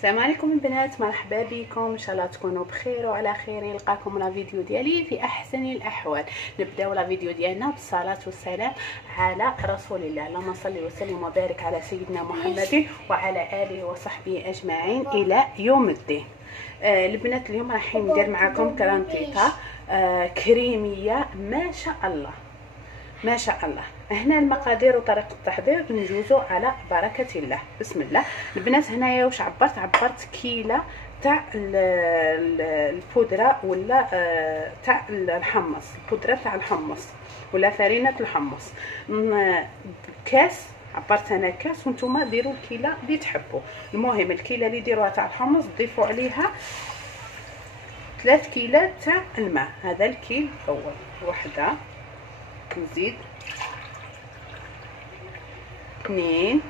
السلام عليكم البنات، مرحبا بكم. ان شاء الله تكونوا بخير وعلى خير. نلقاكم لا فيديو ديالي في احسن الاحوال. نبداو لا فيديو ديالنا بالصلاه والسلام على رسول الله. اللهم صل وسلم وبارك على سيدنا محمد وعلى اله وصحبه اجمعين الى يوم الدين. البنات اليوم راح ندير معكم كرانتيطه كريميه ما شاء الله ما شاء الله. هنا المقادير وطريقه التحضير نجوزو على بركه الله. بسم الله. البنات هنايا واش عبرت كيله تاع البودره ولا تاع الحمص، البودره تاع الحمص ولا فرينه الحمص. كاس عبرت انا كاس، وانتم ديروا الكيله اللي تحبوا. المهم الكيله اللي ديروها تاع الحمص ضيفوا عليها 3 كيلات تاع الماء. هذا الكيل اول وحده، نزيد 2،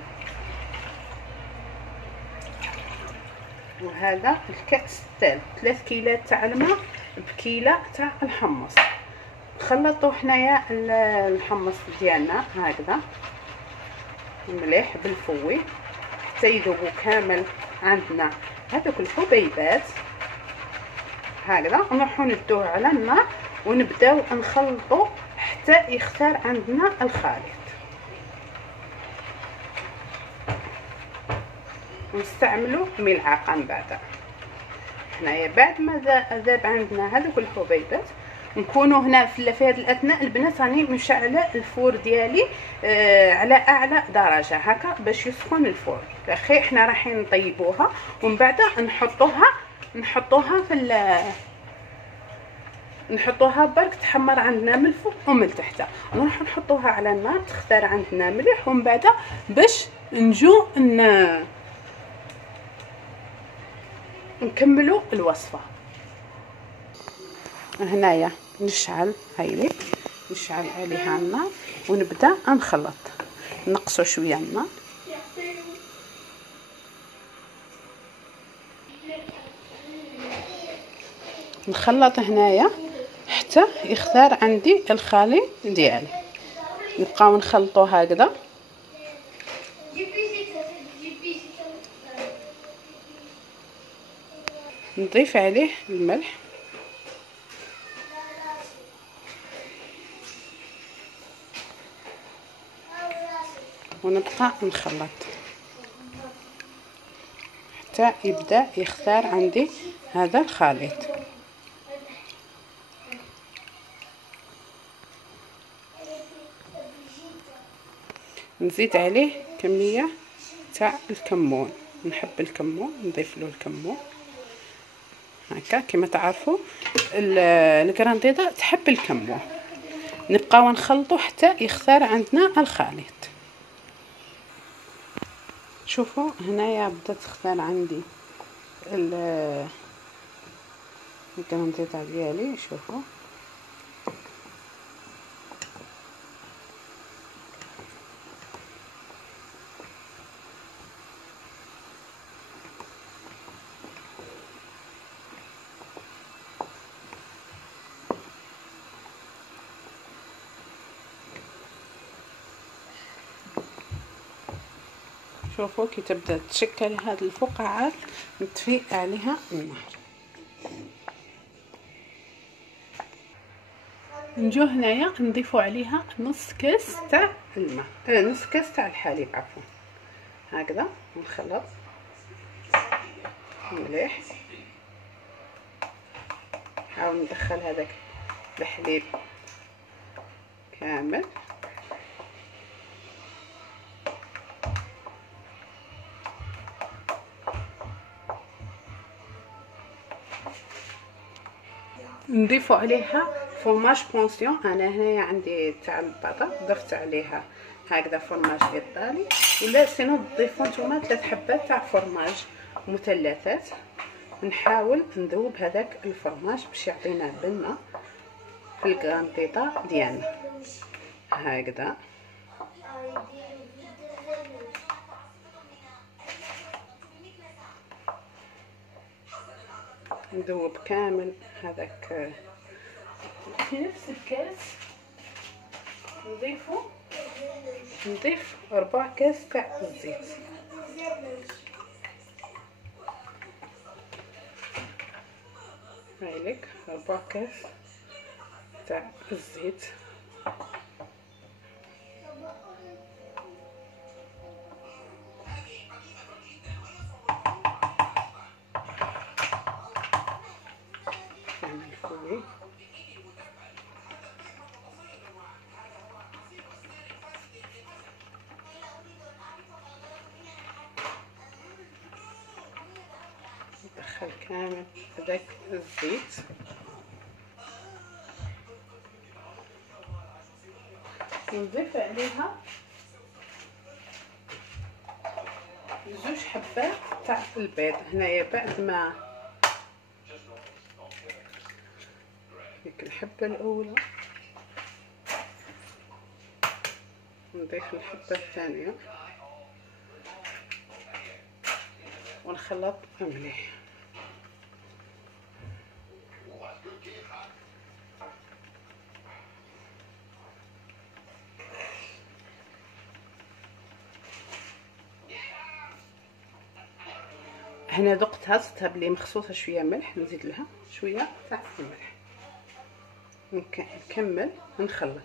وهذا الكأس الثالث 3 كيلات تاع الماء بكيله تاع الحمص. نخلطوا حنايا الحمص ديالنا هكذا مليح بالفوي حتى يذوبوا كامل عندنا هذوك الحبيبات هكذا. ونروحوا ندوه على النار ونبداو نخلطوا حتى يختار عندنا الخليط. ونستعملوا ملعقه من بعد. حنايا بعد ما ذاب عندنا هذوك الحبيبات نكونوا هنا في هذه الاثناء البنات راني مشعله الفور ديالي على اعلى درجه هكا باش يسخن الفور. اخي حنا رايحين نطيبوها ومن بعد نحطوها نحطوها برك تحمر عندنا من الفوق ومن تحت. نروح نحطوها على النار تختار عندنا مليح، ومن بعد باش نجو نكملوا الوصفه. هنايا نشعل عليها النار ونبدا نخلط. نقصوا شويه النار نخلط هنايا حتى يختار عندي الخليط ديالي. نبقاو نخلطوا هكذا. نضيف عليه الملح ونبقى نخلط حتى يبدا يختار عندي هذا الخليط. نزيد عليه كميه تاع الكمون. نحب الكمون نضيف له الكمون هكا. كما تعرفوا الكرانتيطه تحب الكمون. نبقاو نخلطوا حتى يختار عندنا الخليط. شوفوا هنايا بدات تختار عندي الكرانتيطه ديالي. شوفوا شوفوا كي تبدا تشكل هذه الفقاعات نطفي عليها النار. نجو هنايا نضيفوا عليها نص كاس تاع الماء، نص كاس تاع الحليب عفوا هكذا. ونخلط مليح. نحاول ندخل هذاك الحليب كامل. نضيفوا عليها فرماج بونسيون. انا هنايا عندي تاع البطاط ضفت عليها هكذا فرماج ايطالي، ولا سينو تضيفوا نتوما 3 حبات تاع فرماج مثلثات. نحاول نذوب هذاك الفرماج باش يعطينا بنه في الكرانتيطه ديالنا هكذا. نذوب كامل هذاك في نفس الكاس. نضيف 4 كاس تاع الزيت هايلك 4 كاس تاع الزيت. نعمل فوي ندخل كامل هذاك الزيت. نضيف عليها 2 حبات تاع البيض. هنايا بعد ما ديك الحبه الاولى نضيف الحبه الثانيه ونخلط مليح. هنا ذقتها صرتها بلي مخصوصه شويه ملح، نزيد لها شويه تاع الملح. نكمل نخلط.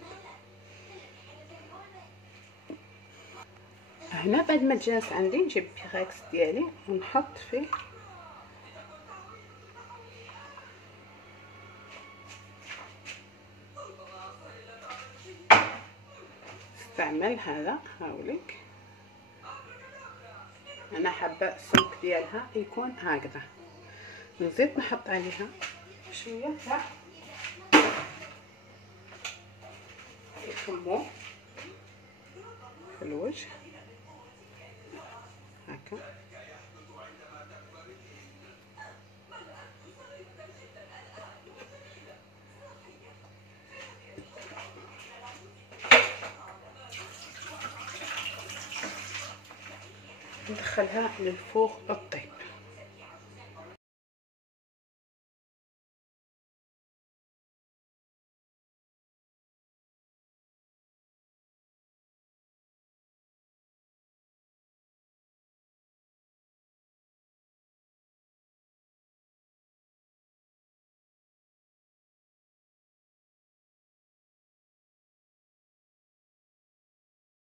هنا بعد ما تجانس عندي نجيب بيغاكس ديالي ونحط فيه استعمل هذا. هاوليك انا حابه السمك ديالها يكون هكذا. نزيد نحط عليها شويه تاع الكمون في الوجه هكا. ندخلها للفوغ الطيب.